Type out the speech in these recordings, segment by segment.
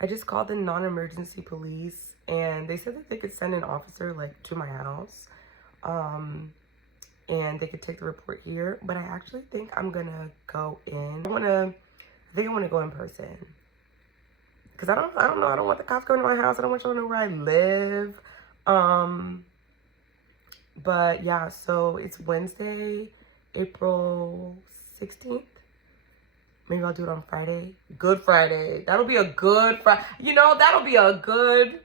I just called the non-emergency police and they said that they could send an officer like to my house. And they could take the report here, but I actually think I'm gonna go in. I think I wanna go in person. Cause I don't know, I don't want the cops going to my house. I don't want y'all to know where I live. But yeah, so it's Wednesday, April 16th. Maybe I'll do it on Friday. Good Friday. That'll be a good Friday. You know, that'll be a good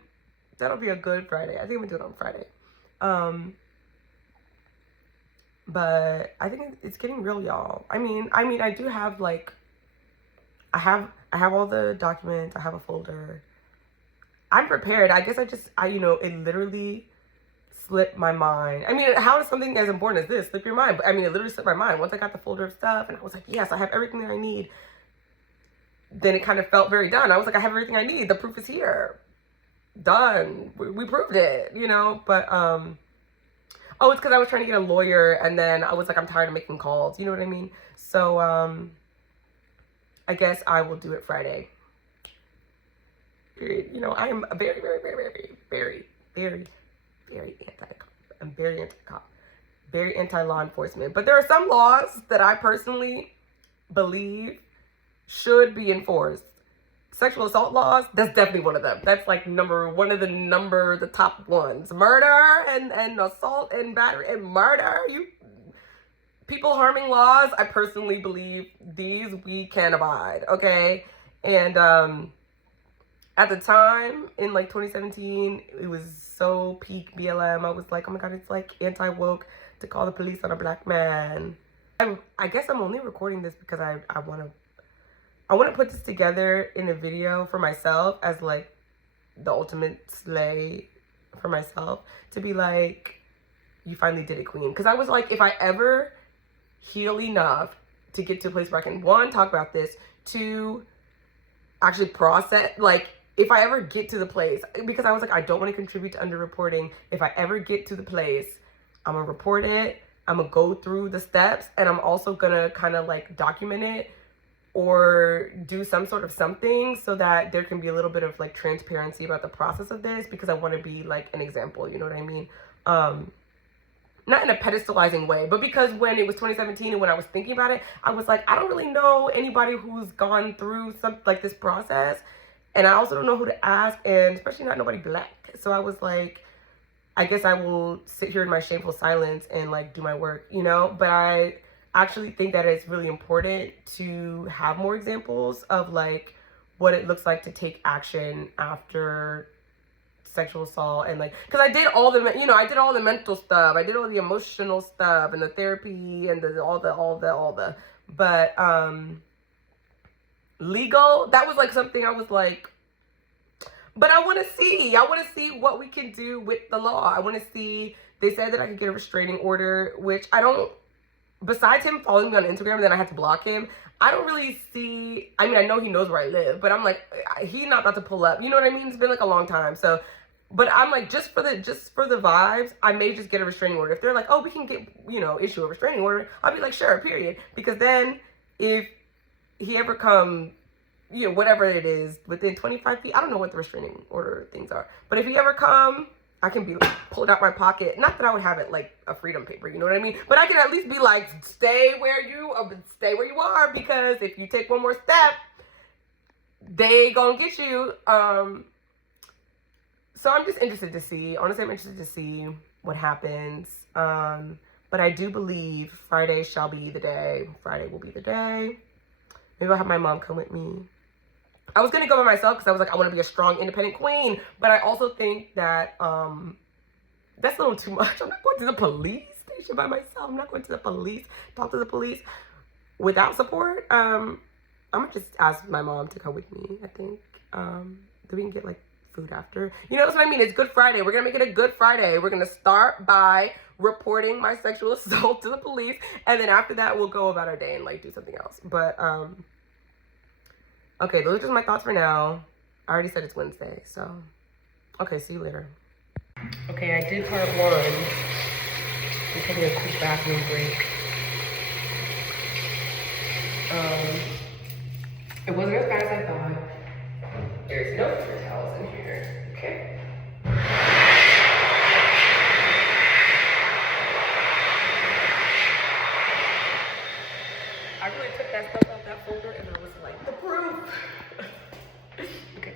Friday. I think I'm gonna do it on Friday. But I think it's getting real, y'all. I mean, I do have like, I have all the documents. I have a folder. I'm prepared. I guess you know, it literally slipped my mind. I mean, how does something as important as this slip your mind? But I mean, it literally slipped my mind. Once I got the folder of stuff and I was like, yes, I have everything that I need. Then it kind of felt very done. I was like, I have everything I need. The proof is here. Done. We proved it, you know? But, oh, it's because I was trying to get a lawyer and then I was like, I'm tired of making calls. You know what I mean? So, I guess I will do it Friday. Period. You know, I am very, very, very, very, very, very, very anti-cop. I'm very anti-cop. Very anti-law enforcement. But there are some laws that I personally believe should be enforced. Sexual assault laws, that's definitely one of them. That's like the top ones. Murder and assault and battery and murder. People harming laws, I personally believe these we can abide, okay? And at the time, in like 2017, it was so peak BLM. I was like, oh my God, it's like anti-woke to call the police on a black man. I guess I'm only recording this because I want to put this together in a video for myself as like the ultimate slay for myself. To be like, you finally did it, queen. Because I was like, if I ever heal enough to get to a place where I can, one, talk about this, two, actually process, like, if I ever get to the place, because I was like, I don't want to contribute to underreporting. If I ever get to the place, I'm gonna report it, I'm gonna go through the steps, and I'm also gonna kind of like document it or do some sort of something so that there can be a little bit of like transparency about the process of this, because I want to be like an example, you know what I mean? Not in a pedestalizing way, but because when it was 2017 and when I was thinking about it, I was like, I don't really know anybody who's gone through something like this process. And I also don't know who to ask, and especially not nobody black. So I was like, I guess I will sit here in my shameful silence and like do my work, you know? But I actually think that it's really important to have more examples of like what it looks like to take action after sexual assault. And like, because I did all the, you know, I did all the mental stuff, I did all the emotional stuff and the therapy and all the but legal, that was like something I was like, but I want to see what we can do with the law. I want to see, they said that I could get a restraining order, which I don't, besides him following me on Instagram and then I had to block him, I don't really see, I mean, I know he knows where I live, but I'm like, he's not about to pull up. You know what I mean? It's been like a long time. So, but I'm like, just for the vibes, I may just get a restraining order. If they're like, oh, we can get, you know, issue a restraining order, I'll be like, sure, period. Because then if he ever come, you know, whatever it is, within 25 feet, I don't know what the restraining order things are. But if he ever come, I can be like, pulled out my pocket. Not that I would have it like a freedom paper, you know what I mean? But I can at least be like, stay where you are, because if you take one more step, they gonna get you. So I'm just interested to see. Honestly, I'm interested to see what happens. But I do believe Friday shall be the day. Friday will be the day. Maybe I'll have my mom come with me. I was going to go by myself because I was like, I want to be a strong, independent queen. But I also think that that's a little too much. I'm not going to the police station by myself. I'm not going to the police, talk to the police without support. I'm going to just ask my mom to come with me, I think. Then we can get like food after. You know, that's what I mean. It's Good Friday. We're going to make it a Good Friday. We're going to start by reporting my sexual assault to the police. And then after that, we'll go about our day and like do something else. But, okay, those are just my thoughts for now. I already said it's Wednesday, so. Okay, see you later. Okay, I did part one. I'm taking a quick bathroom break. It wasn't as bad as I thought. There's no bunch of towels in here. Okay. I really took that stuff out that folder and I was like, the proof. Okay.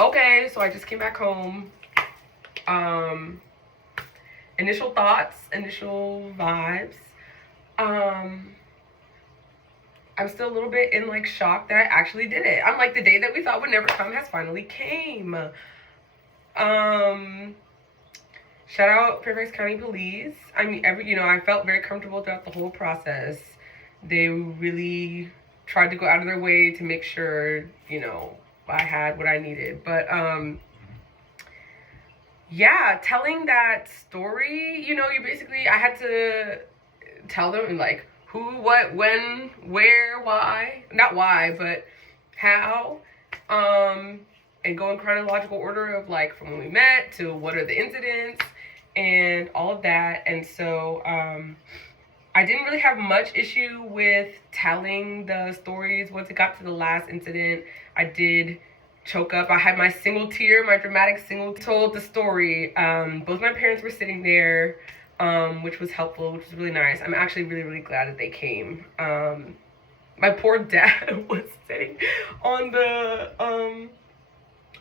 Okay, so I just came back home. Initial thoughts, initial vibes. I'm still a little bit in like shock that I actually did it. I'm like, the day that we thought would never come has finally came. Shout out Fairfax County Police. I mean, I felt very comfortable throughout the whole process. They really tried to go out of their way to make sure, I had what I needed. But yeah, telling that story, you basically, I had to tell them like who, what, when, where, why, not why, but how, and go in chronological order of like from when we met to what are the incidents and all of that. And so I didn't really have much issue with telling the stories. Once it got to the last incident, I did choke up. I had my single tear, my dramatic single, told the story. Both my parents were sitting there, which was helpful, which was really nice. I'm actually really, really glad that they came. My poor dad was sitting on the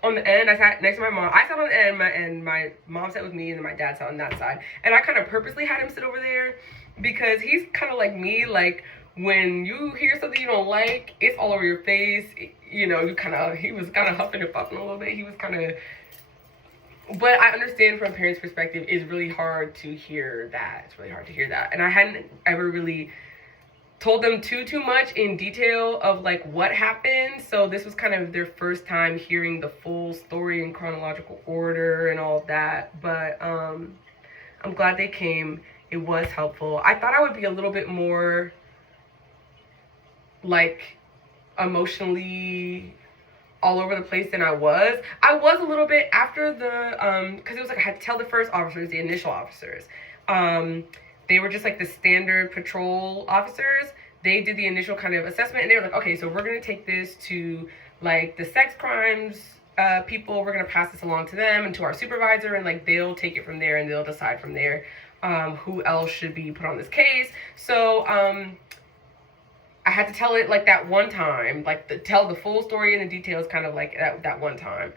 end. I sat next to my mom. I sat on the end, and my mom sat with me, and then my dad sat on that side. And I kind of purposely had him sit over there because he's kind of like me. Like, when you hear something you don't like, it's all over your face. He was kind of huffing and puffing a little bit. He was kind of, but I understand from a parent's perspective, it's really hard to hear that. It's really hard to hear that. And I hadn't ever really told them too much in detail of like what happened. So this was kind of their first time hearing the full story in chronological order and all of that. But I'm glad they came. It was helpful. I thought I would be a little bit more like emotionally all over the place than I was. I was a little bit after the because it was like I had to tell the first officers, the initial officers. They were just like the standard patrol officers. They did the initial kind of assessment and they were like, okay, so we're gonna take this to like the sex crimes people, we're gonna pass this along to them and to our supervisor, and like they'll take it from there and they'll decide from there who else should be put on this case. So I had to tell it like that one time, like tell the full story and the details kind of like that one time.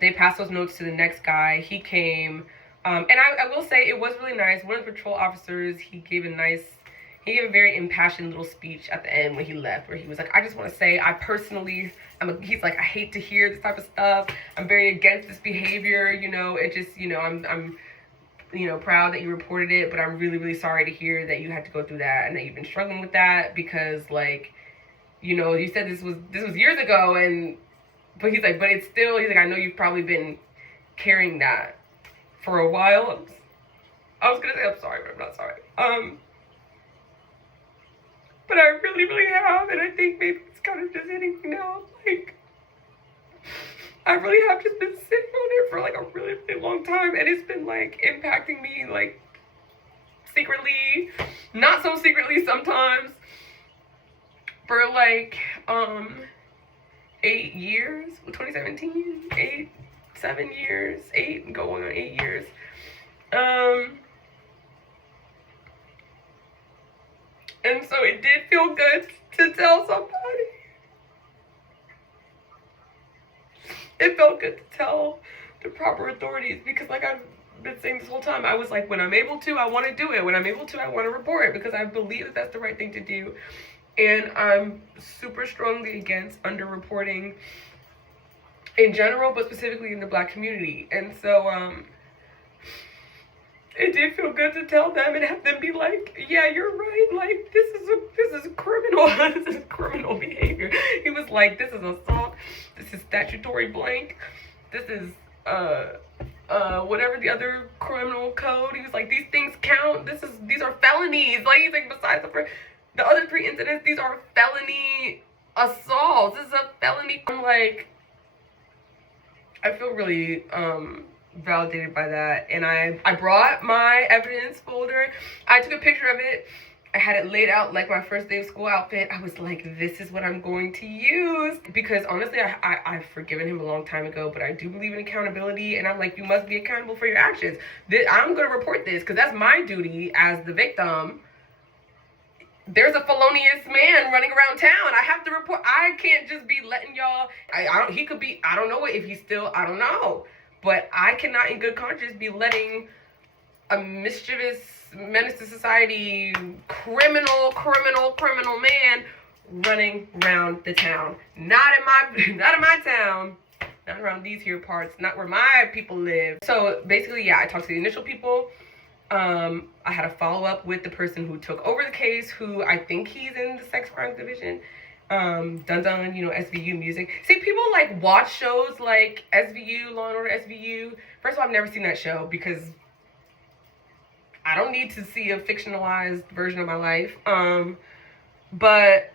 They passed those notes to the next guy. He came, and I will say it was really nice. One of the patrol officers, he gave a very impassioned little speech at the end when he left, where he was like, I just want to say, he's like, I hate to hear this type of stuff. I'm very against this behavior. It just, I'm proud that you reported it, but I'm really, really sorry to hear that you had to go through that and that you've been struggling with that because, like, you said this was years ago, but he's like, but it's still, he's like, I know you've probably been carrying that for a while. I was gonna say I'm sorry, but I'm not sorry. But I really, really have, and I think maybe it's kind of just hitting me now, like, I really have just been sitting on it for like a really, really long time, and it's been like impacting me like secretly, not so secretly sometimes, for like 8 years, 2017, 7 years, 8 going on 8 years. And so it did feel good to tell somebody. It felt good to tell the proper authorities because, like I've been saying this whole time, I was like, when I'm able to, I want to do it. When I'm able to, I want to report it because I believe that that's the right thing to do. And I'm super strongly against underreporting in general, but specifically in the Black community. And so it did feel good to tell them and have them be like, yeah, you're right, like this is criminal. This is criminal behavior. He was like, this is assault, this is statutory blank, this is whatever the other criminal code. He was like, these things count, these are felonies. Like, he's like, besides the other 3 incidents, these are felony assaults. This is a felony. I'm like, I feel really validated by that. And I brought my evidence folder. I took a picture of it I had it laid out like my first day of school outfit. I was like, this is what I'm going to use. Because honestly, I've forgiven him a long time ago, but I do believe in accountability. And I'm like, you must be accountable for your actions. I'm going to report this because that's my duty as the victim. There's a felonious man running around town. I have to report. I can't just be letting y'all, he could be, I don't know if he's still, I don't know. But I cannot in good conscience be letting a mischievous, menace to society, criminal man running around the town. Not in my town. Not around these here parts. Not where my people live. So basically, yeah, I talked to the initial people. I had a follow-up with the person who took over the case, who I think he's in the sex crimes division. Dun dun, you know, SVU music. See, people like watch shows like SVU, Law and Order SVU. First of all, I've never seen that show because I don't need to see a fictionalized version of my life. But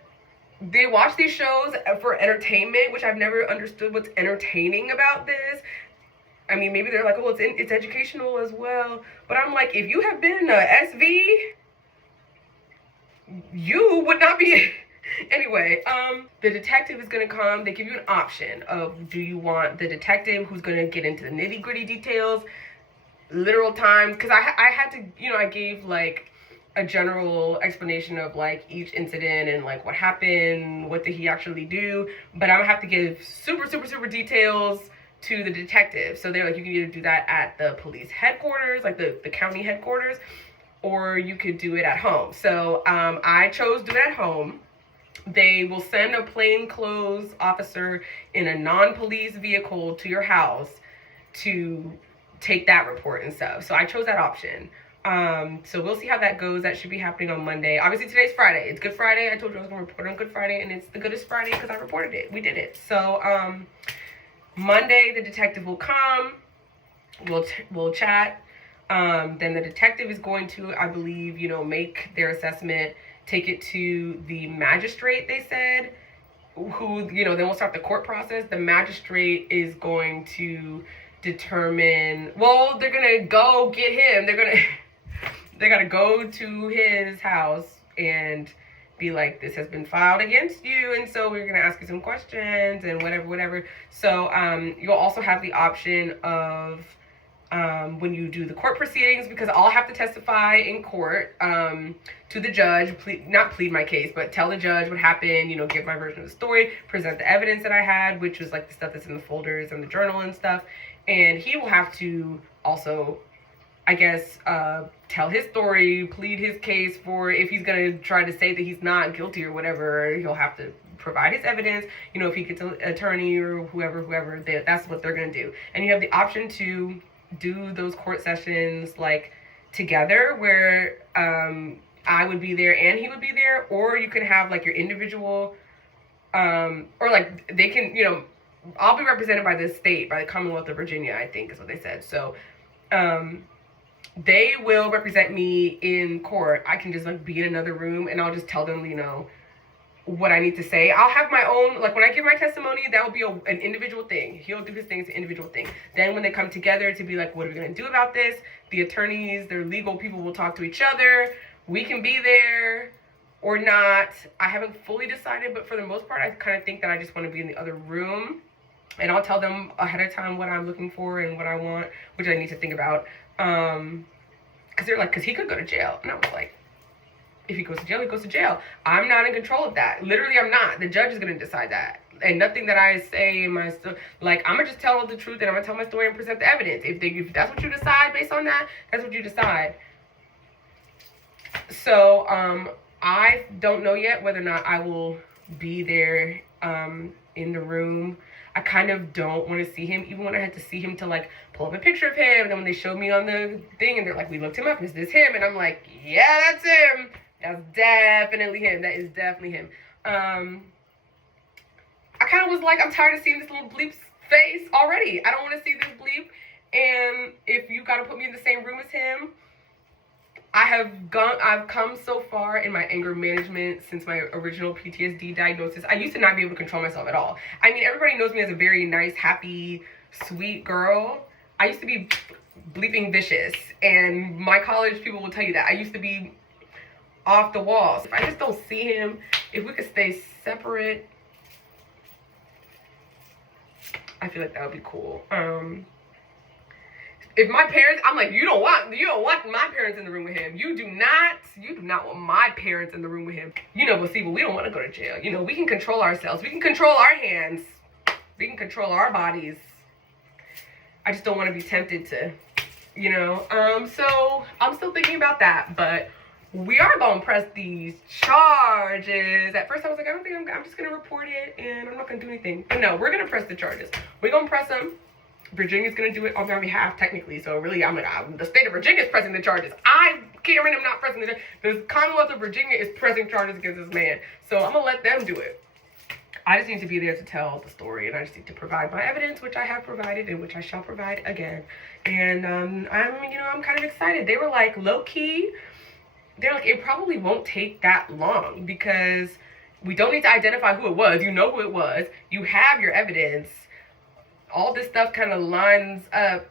they watch these shows for entertainment, which I've never understood what's entertaining about this. I mean, maybe they're like, oh, it's educational as well. But I'm like, if you have been a SV, you would not be. Anyway, the detective is going to come. They give you an option of, do you want the detective who's going to get into the nitty gritty details, literal times, because I had to, you know, I gave like a general explanation of like each incident and like what happened, what did he actually do, but I'm gonna have to give super details to the detective. So they're like, you can either do that at the police headquarters, like the county headquarters, or you could do it at home. So I chose to do it at home. They will send a plainclothes officer in a non-police vehicle to your house to take that report and stuff. So I chose that option. So we'll see how that goes. That should be happening on Monday. Obviously today's Friday. It's Good Friday. I told you I was gonna report on Good Friday, and it's the goodest Friday because I reported it. We did it. So Monday the detective will come. We'll chat. Then the detective is going to, I believe, you know, make their assessment, take it to the magistrate, they said, who, you know, then we'll start the court process. The magistrate is going to determine, well, they're gonna go get him. They gotta go to his house and be like, this has been filed against you, and so we're gonna ask you some questions and whatever. So you'll also have the option of when you do the court proceedings, because I'll have to testify in court to the judge, not plead my case, but tell the judge what happened, you know, give my version of the story, present the evidence that I had, which was like the stuff that's in the folders and the journal and stuff. And he will have to also, I guess, tell his story, plead his case for, if he's going to try to say that he's not guilty or whatever, he'll have to provide his evidence. You know, if he gets an attorney or whoever, that's what they're going to do. And you have the option to do those court sessions like together, where I would be there and he would be there, or you can have like your individual, or like they can, you know, I'll be represented by the state, by the Commonwealth of Virginia, I think is what they said. So they will represent me in court. I can just like be in another room and I'll just tell them, you know, what I need to say. I'll have my own, like when I give my testimony, that will be an individual thing. He'll do his thing, it's an individual thing. Then when they come together to be like, what are we going to do about this? The attorneys, their legal people will talk to each other. We can be there or not. I haven't fully decided, but for the most part, I kind of think that I just want to be in the other room. And I'll tell them ahead of time what I'm looking for and what I want, which I need to think about. Because they're like, because he could go to jail. And I was like, if he goes to jail, he goes to jail. I'm not in control of that. Literally, I'm not. The judge is going to decide that. And nothing that I say in my story, like, I'm going to just tell the truth and I'm going to tell my story and present the evidence. If that's what you decide based on that, that's what you decide. So, I don't know yet whether or not I will be there in the room. I kind of don't want to see him, even when I had to see him to like pull up a picture of him. And then when they showed me on the thing and they're like, we looked him up, is this him? And I'm like, yeah, that's him. That's definitely him. That is definitely him. I kind of was like, I'm tired of seeing this little bleep's face already. I don't want to see this bleep. And if you got to put me in the same room as him, I've come so far in my anger management since my original PTSD diagnosis. I used to not be able to control myself at all. I mean, everybody knows me as a very nice, happy, sweet girl. I used to be bleeping vicious, and my college people will tell you that. I used to be off the walls. If I just don't see him, if we could stay separate, I feel like that would be cool. If my parents, I'm like, you don't want my parents in the room with him. You do not want my parents in the room with him. You know, but see, but we don't want to go to jail. You know, we can control ourselves. We can control our hands. We can control our bodies. I just don't want to be tempted to, you know. So I'm still thinking about that, but we are going to press these charges. At first I was like, I don't think I'm just going to report it and I'm not going to do anything. But no, we're going to press the charges. We're going to press them. Virginia's going to do it on our behalf, technically. So really, the state of Virginia is pressing the charges. Cameron, am not pressing the charges. The Commonwealth of Virginia is pressing charges against this man. So I'm going to let them do it. I just need to be there to tell the story, and I just need to provide my evidence, which I have provided and which I shall provide again. And I'm kind of excited. They were like, low key, they're like, it probably won't take that long because we don't need to identify who it was. You know who it was. You have your evidence. All this stuff kind of lines up.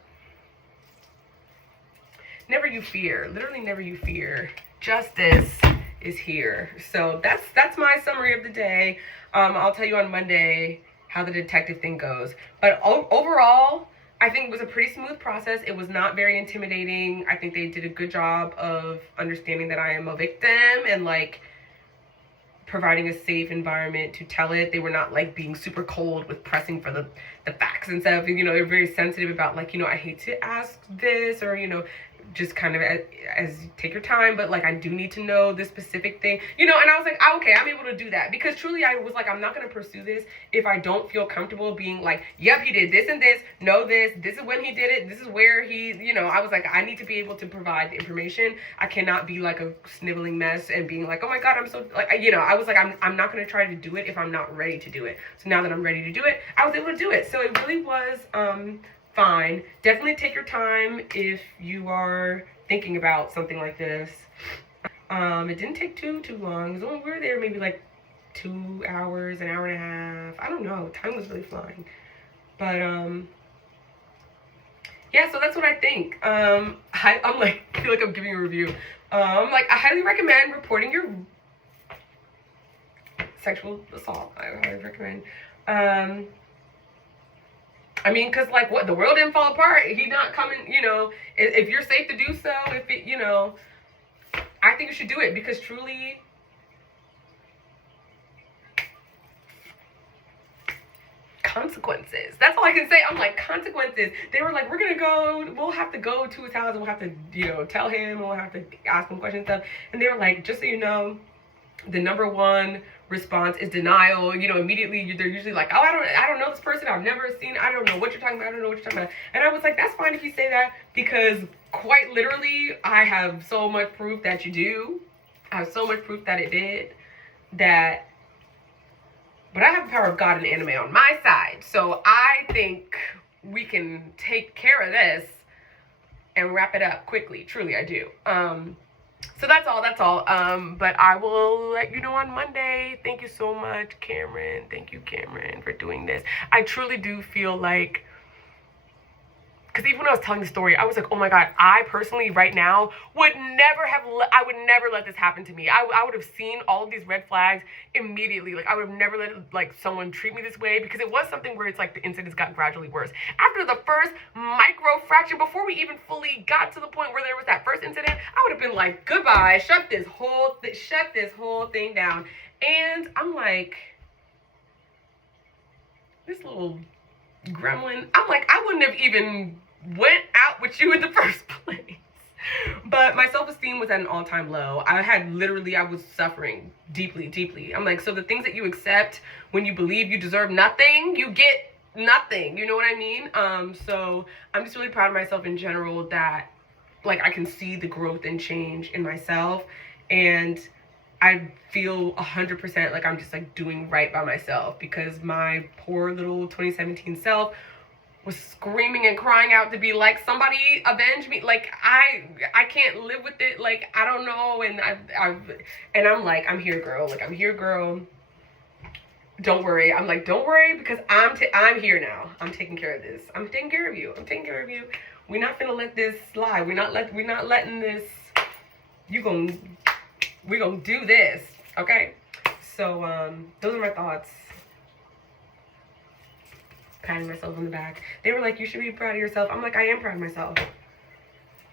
Never you fear. Literally never you fear. Justice is here. So that's my summary of the day. I'll tell you on Monday how the detective thing goes. But overall, I think it was a pretty smooth process. It was not very intimidating. I think they did a good job of understanding that I am a victim and like providing a safe environment to tell it. They were not like being super cold with pressing for the facts and stuff. You know, they're very sensitive about like, you know, I hate to ask this, or, you know, just kind of as take your time, but like I do need to know this specific thing, you know. And I was like, okay, I'm able to do that, because truly I was like, I'm not going to pursue this if I don't feel comfortable being like, yep, he did this and this, know this is when he did it, this is where he, you know. I was like, I need to be able to provide the information. I cannot be like a sniveling mess and being like, oh my god, I'm so like, you know. I was like, I'm not going to try to do it if I'm not ready to do it. So now that I'm ready to do it, I was able to do it. So it really was fine. Definitely take your time if you are thinking about something like this. It didn't take too long. We were there maybe like 2 hours, an hour and a half. I don't know. Time was really flying. But yeah, so that's what I think. I'm like, I feel like I'm giving a review. I'm like, I highly recommend reporting your sexual assault. I highly recommend. I mean, because, like, what? The world didn't fall apart. He not coming, you know. If you're safe to do so, if it, you know, I think you should do it, because truly, consequences. That's all I can say. I'm like, consequences. They were like, we're going to go, we'll have to go to his house, and we'll have to, you know, tell him, we'll have to ask him questions and stuff. And they were like, just so you know, the number one response is denial. You know, immediately they're usually like, oh, I don't know this person, I've never seen, I don't know what you're talking about, I don't know what you're talking about. And I was like, that's fine if you say that, because quite literally I have so much proof that you do. I have so much proof that it did, that, but I have the power of God and anime on my side. So I think we can take care of this and wrap it up quickly. Truly, I do. So that's all. But I will let you know on Monday. Thank you so much, Cameron. Thank you, Cameron, for doing this. I truly do feel like, because even when I was telling the story, I was like, oh my God, I personally right now would never have, I would never let this happen to me. I would have seen all of these red flags immediately. Like, I would have never let like someone treat me this way, because it was something where it's like the incidents got gradually worse. After the first micro fraction, before we even fully got to the point where there was that first incident, I would have been like, goodbye, shut this whole thing down. And I'm like, this little gremlin, I'm like, I wouldn't have even went out with you in the first place. But my self-esteem was at an all-time low. I was suffering deeply. I'm like, so the things that you accept when you believe you deserve nothing, you get nothing. You know what I mean? So I'm just really proud of myself in general, that like I can see the growth and change in myself, and I feel 100% like I'm just like doing right by myself, because my poor little 2017 self was screaming and crying out to be like, somebody avenge me. Like, I can't live with it. Like, I don't know. And I'm like, I'm here, girl. Like, I'm here, girl. Don't worry. I'm like, don't worry, because I'm here now. I'm taking care of this. I'm taking care of you. We're not gonna let this slide. We're not letting this, We're gonna do this, okay? So, those are my thoughts. Patting myself on the back. They were like, you should be proud of yourself. I'm like, I am proud of myself.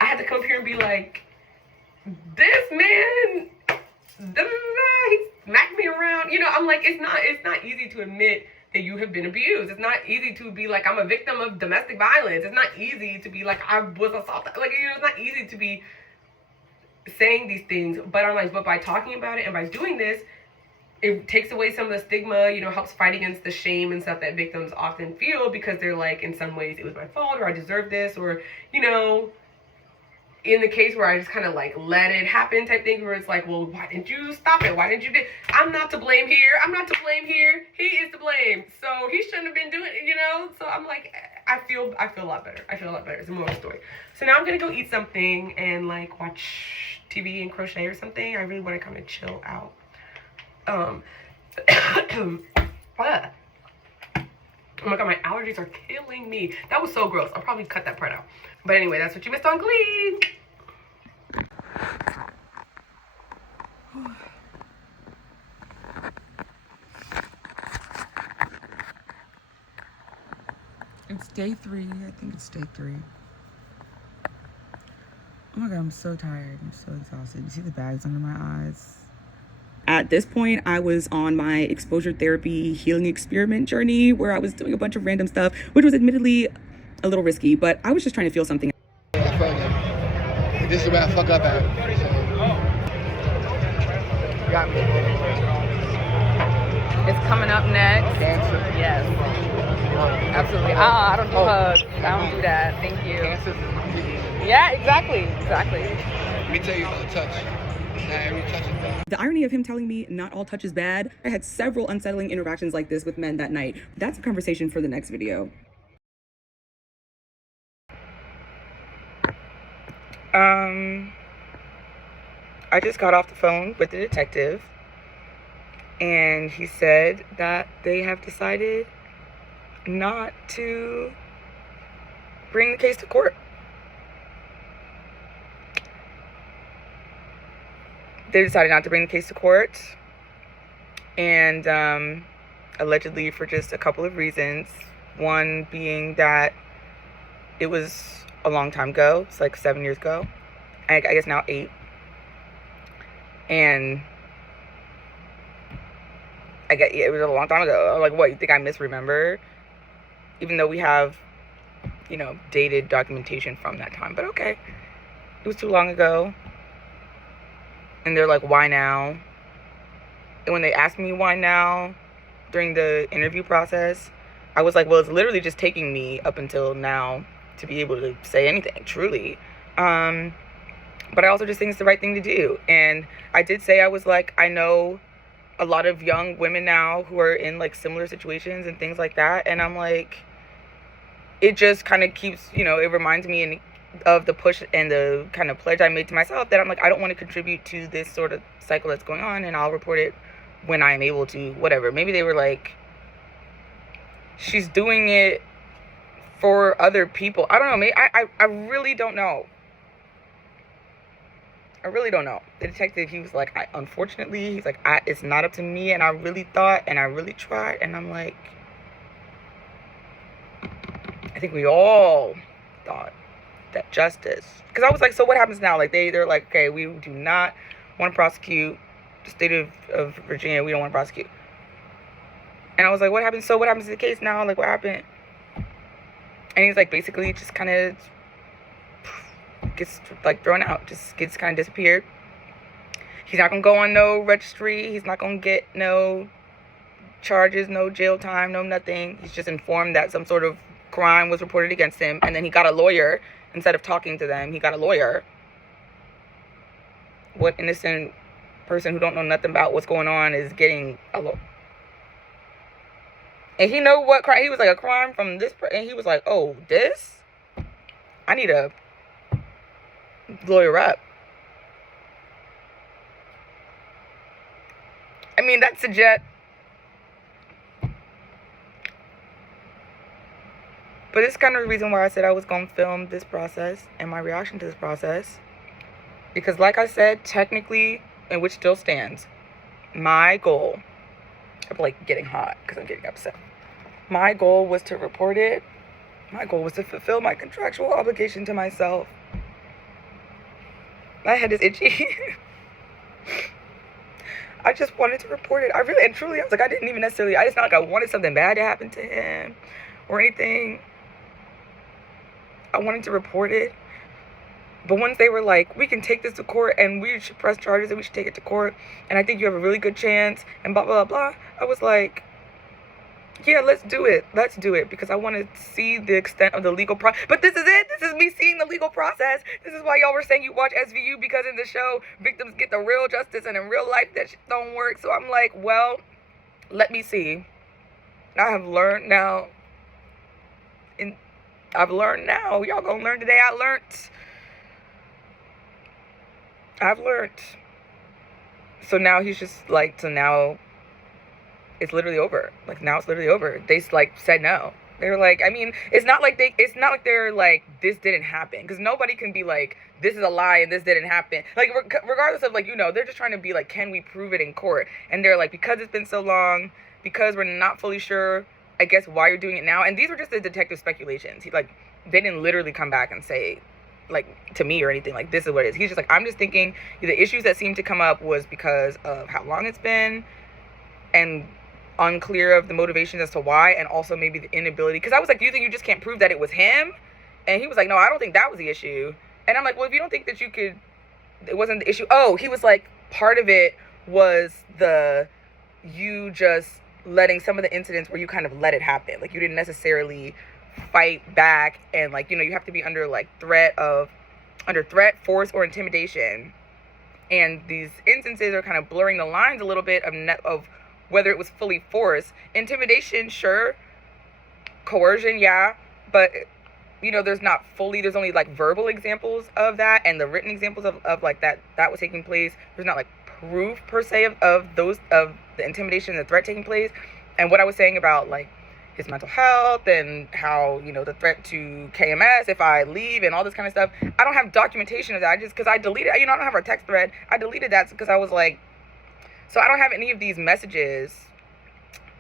I had to come up here and be like, this man, he smacked me around. You know, I'm like, it's not easy to admit that you have been abused. It's not easy to be like, I'm a victim of domestic violence. It's not easy to be like, I was assaulted. Like, you know, it's not easy to be saying these things. But I'm like, but by talking about it and by doing this, it takes away some of the stigma, you know, helps fight against the shame and stuff that victims often feel, because they're like, in some ways, it was my fault, or I deserve this, or, you know, in the case where I just kind of like let it happen type thing, where it's like, well, why didn't you stop it? Why didn't you do? I'm not to blame here. I'm not to blame here. He is to blame. So he shouldn't have been doing it, you know? So I'm like, I feel a lot better. I feel a lot better. It's a moral story. So now I'm going to go eat something and like watch TV and crochet or something. I really want to kind of chill out. Oh my god, my allergies are killing me. That was so gross. I'll probably cut that part out. But anyway, that's what you missed on Glee. It's day 3. I think it's day 3. Oh my god, I'm so tired. I'm so exhausted. You see the bags under my eyes? At this point, I was on my exposure therapy healing experiment journey where I was doing a bunch of random stuff, which was admittedly a little risky, but I was just trying to feel something. I felt like this is where I fuck up at. So, got me. It's coming up next. Cancer. Yes. Absolutely. I don't do hugs. I don't do that. Thank you. Cancer. Yeah, exactly. Exactly. Let me tell you about the touch. Not every touch is bad. The irony of him telling me not all touch is bad. I had several unsettling interactions like this with men that night. That's a conversation for the next video. I just got off the phone with the detective, and he said that they have decided not to bring the case to court. They decided not to bring the case to court, and allegedly for just a couple of reasons. One being that it was a long time ago. It's like 7 years ago. I guess now 8. And I get, yeah, it was a long time ago. I'm like, what, you think I misremember? Even though we have, you know, dated documentation from that time. But okay, it was too long ago. And they're like, why now? And when they asked me why now during the interview process, I was like, well, it's literally just taking me up until now to be able to say anything, truly. But I also just think it's the right thing to do. And I did say, I was like, I know a lot of young women now who are in like similar situations and things like that. And I'm like, it just kind of keeps, you know, it reminds me of the push and the kind of pledge I made to myself that I'm like, I don't want to contribute to this sort of cycle that's going on, and I'll report it when I am able to, whatever. Maybe they were like, she's doing it for other people. I don't know. Maybe I really don't know. I really don't know. The detective, he was like, unfortunately, he's like, it's not up to me, and I really thought, and I really tried, and I'm like, I think we all thought that justice, because I was like, so what happens now? Like, they're like, okay, we do not want to prosecute the state of Virginia. We don't want to prosecute. And I was like, what happens? So what happens to the case now? Like, what happened? And he's like, basically just kind of gets like thrown out, just gets kind of disappeared. He's not gonna go on no registry. He's not gonna get no charges, no jail time, no nothing. He's just informed that some sort of crime was reported against him, and then he got a lawyer. Instead of talking to them, he got a lawyer. What innocent person who don't know nothing about what's going on is getting a lawyer? And he know what crime. He was like, a crime from this, and he was like, oh, this? I need a lawyer up. I mean, that suggests. But it's kind of the reason why I said I was going to film this process and my reaction to this process. Because like I said, technically, and which still stands, my goal, I'm like getting hot because I'm getting upset. My goal was to report it. My goal was to fulfill my contractual obligation to myself. My head is itchy. I just wanted to report it. I really and truly, I was like, I didn't even necessarily, it's not like I wanted something bad to happen to him or anything. I wanted to report it. But once they were like, we can take this to court and we should press charges and we should take it to court and I think you have a really good chance and blah, blah, blah, blah. I was like, yeah, let's do it. Let's do it because I want to see the extent of the legal process. But this is it. This is me seeing the legal process. This is why y'all were saying you watch SVU because in the show, victims get the real justice and in real life that shit don't work. So I'm like, well, let me see. I have learned now. I've learned now. Y'all gonna learn today. I've learned. So now he's just like, so now it's literally over. Like now it's literally over. They like said no. They were like, I mean, it's not like they're like, this didn't happen. Because nobody can be like, this is a lie and this didn't happen. Like, regardless of like, you know, they're just trying to be like, can we prove it in court? And they're like, because it's been so long, because we're not fully sure, I guess, why you're doing it now. And these were just the detective speculations. They didn't literally come back and say, like, to me or anything, like, this is what it is. He's just like, I'm just thinking the issues that seemed to come up was because of how long it's been and unclear of the motivations as to why, and also maybe the inability. Because I was like, do you think you just can't prove that it was him? And he was like, no, I don't think that was the issue. And I'm like, well, if you don't think that you could, it wasn't the issue. Oh, he was like, part of it was you just letting some of the incidents where you kind of let it happen. Like, you didn't necessarily fight back, and like, you know, you have to be under threat, force, or intimidation. And these instances are kind of blurring the lines a little bit of whether it was fully force. Intimidation, sure. Coercion, yeah. But, you know, there's only like verbal examples of that, and the written examples of like that was taking place. There's not like proof per se of the intimidation and the threat taking place. And what I was saying about like his mental health and how, you know, the threat to KMS if I leave and all this kind of stuff, I don't have documentation of that. Because I deleted, you know, I don't have our text thread. I deleted that because I was like, so I don't have any of these messages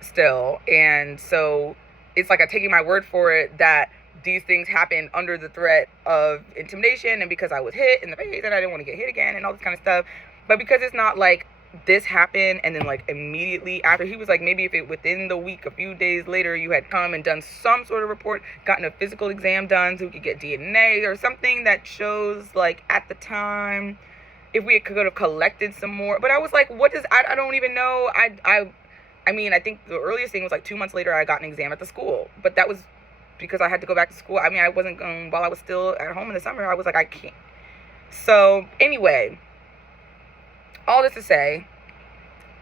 still. And so it's like I'm taking my word for it that these things happened under the threat of intimidation and because I was hit in the face and I didn't want to get hit again and all this kind of stuff. But because it's not like this happened and then like immediately after, he was like, maybe if it within the week, a few days later, you had come and done some sort of report, gotten a physical exam done so we could get DNA or something that shows like at the time, if we could have collected some more. But I was like, I don't even know. I mean, I think the earliest thing was like 2 months later, I got an exam at the school, but that was because I had to go back to school. I mean, I wasn't going, while I was still at home in the summer, I was like, I can't. So anyway, all this to say,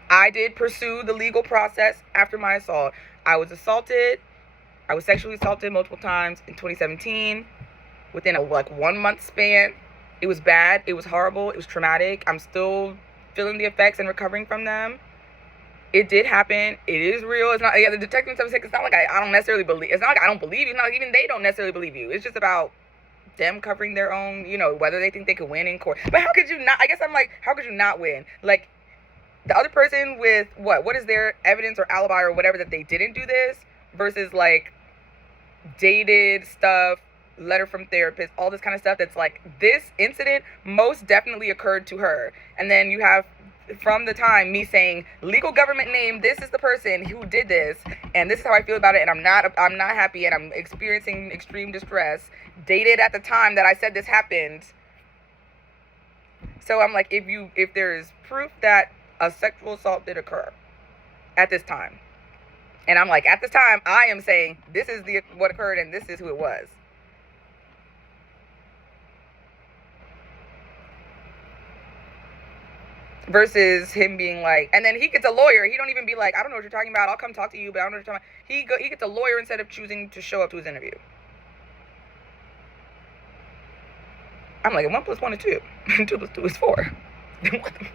I did pursue the legal process after my assault. I was sexually assaulted multiple times in 2017 within a 1 month span. It was bad. It was horrible. It was traumatic. I'm still feeling the effects and recovering from them. It did happen. It is real. It's not, the detective stuff, it's not like I don't necessarily believe. It's not like I don't believe you. It's not like even they don't necessarily believe you. It's just about them covering their own, you know, whether they think they could win in court. But how could you not? I guess I'm like, how could you not win? Like, the other person with what is their evidence or alibi or whatever that they didn't do this versus like dated stuff, letter from therapist, all this kind of stuff that's like, this incident most definitely occurred to her. And then you have from the time me saying legal government name, this is the person who did this and this is how I feel about it and I'm not happy and I'm experiencing extreme distress, dated at the time that I said this happened. So I'm like, if there's proof that a sexual assault did occur at this time, and I'm like, at this time I am saying this is what occurred and this is who it was, versus him being like, and then he gets a lawyer. He don't even be like, I don't know what you're talking about, I'll come talk to you, but I don't know what you're talking about. He gets a lawyer instead of choosing to show up to his interview. I'm like, 1 + 1 is 2. 2 + 2 is 4. What the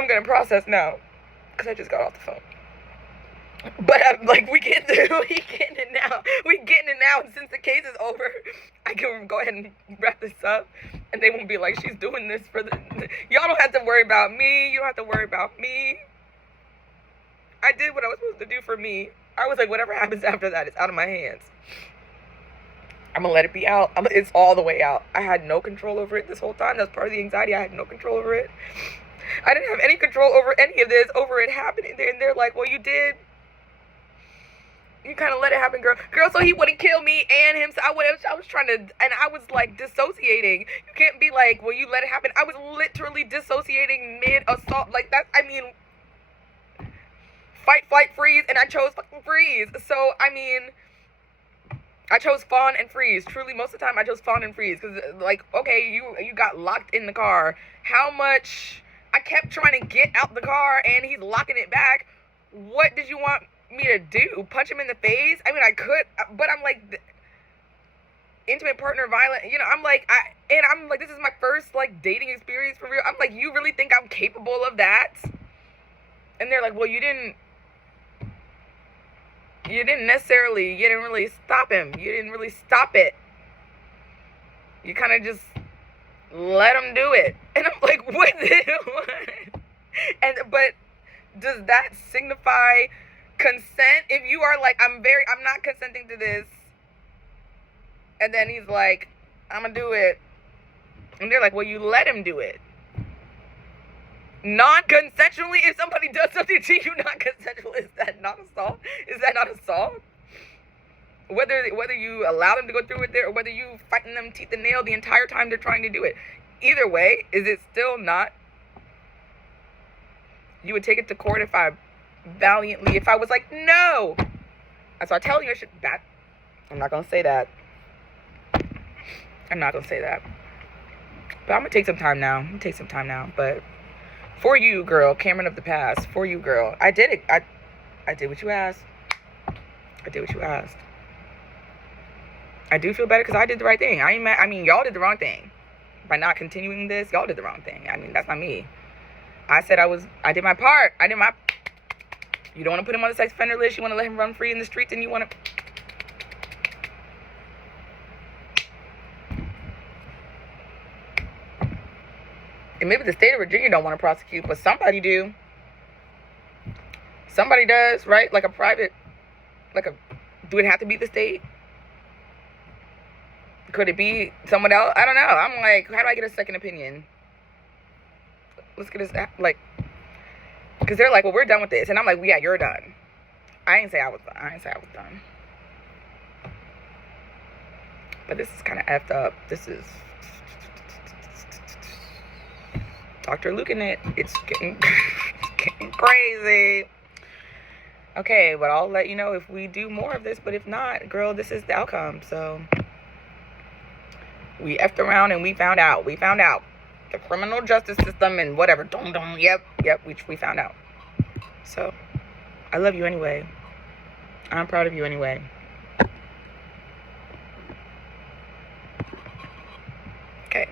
I'm gonna process now, because I just got off the phone. But I'm like, we getting it now. We getting it now. And since the case is over, I can go ahead and wrap this up. And they won't be like, she's doing this for the... Y'all don't have to worry about me. You don't have to worry about me. I did what I was supposed to do for me. I was like, whatever happens after that, it's out of my hands. I'm gonna let it be out. It's all the way out. I had no control over it this whole time. That's part of the anxiety. I had no control over it. I didn't have any control over any of this, over it happening. And they're like, well, you did. You kind of let it happen, girl. So he wouldn't kill me and him. So I was trying to, and I was like dissociating. You can't be like, well, you let it happen. I was literally dissociating mid-assault. Like that, I mean, fight, flight, freeze, and I chose fucking freeze. So, I mean, I chose fawn and freeze. Truly, most of the time, I chose fawn and freeze. Because, like, okay, you got locked in the car. How much... I kept trying to get out the car, and he's locking it back. What did you want me to do? Punch him in the face? I mean, I could, but I'm like, intimate partner violence, you know, I'm like, this is my first, like, dating experience for real. I'm like, you really think I'm capable of that? And they're like, well, you didn't really stop him. You didn't really stop it. You kind of just let him do it. And I'm like, what? But does that signify consent? If you are like, I'm not consenting to this, and then he's like, I'm gonna do it, and they're like, well, you let him do it non-consensually. If somebody does something to you non-consensual, is that not assault? Is that not assault? Whether you allow them to go through it there, or whether you fighting them teeth and nail the entire time they're trying to do it, either way, is it still not? You would take it to court if I valiantly, if I was like, no. So I tell you, I should bat. I'm not gonna say that. I'm not gonna say that. But I'm gonna take some time now. But for you, girl, Cameron of the past, for you, girl, I did it. I did what you asked. I do feel better because I did the right thing. I mean, y'all did the wrong thing. By not continuing this, y'all did the wrong thing. I mean, that's not me. I said I did my part. You don't want to put him on the sex offender list. You want to let him run free in the streets, and you want to... And maybe the state of Virginia don't want to prosecute, but somebody do. Somebody does, right? Like a private, do it have to be the state? Could it be someone else? I don't know. I'm like, how do I get a second opinion? Let's get this, like, because they're like, well, we're done with this. And I'm like, well, yeah, you're done. I didn't say I was done. But this is kind of effed up. This is Dr. Luke in it. It's getting crazy. Okay, but I'll let you know if we do more of this. But if not, girl, this is the outcome. So we effed around and we found out. The criminal justice system and whatever. Yep, we found out. So I love you anyway. I'm proud of you anyway. Okay.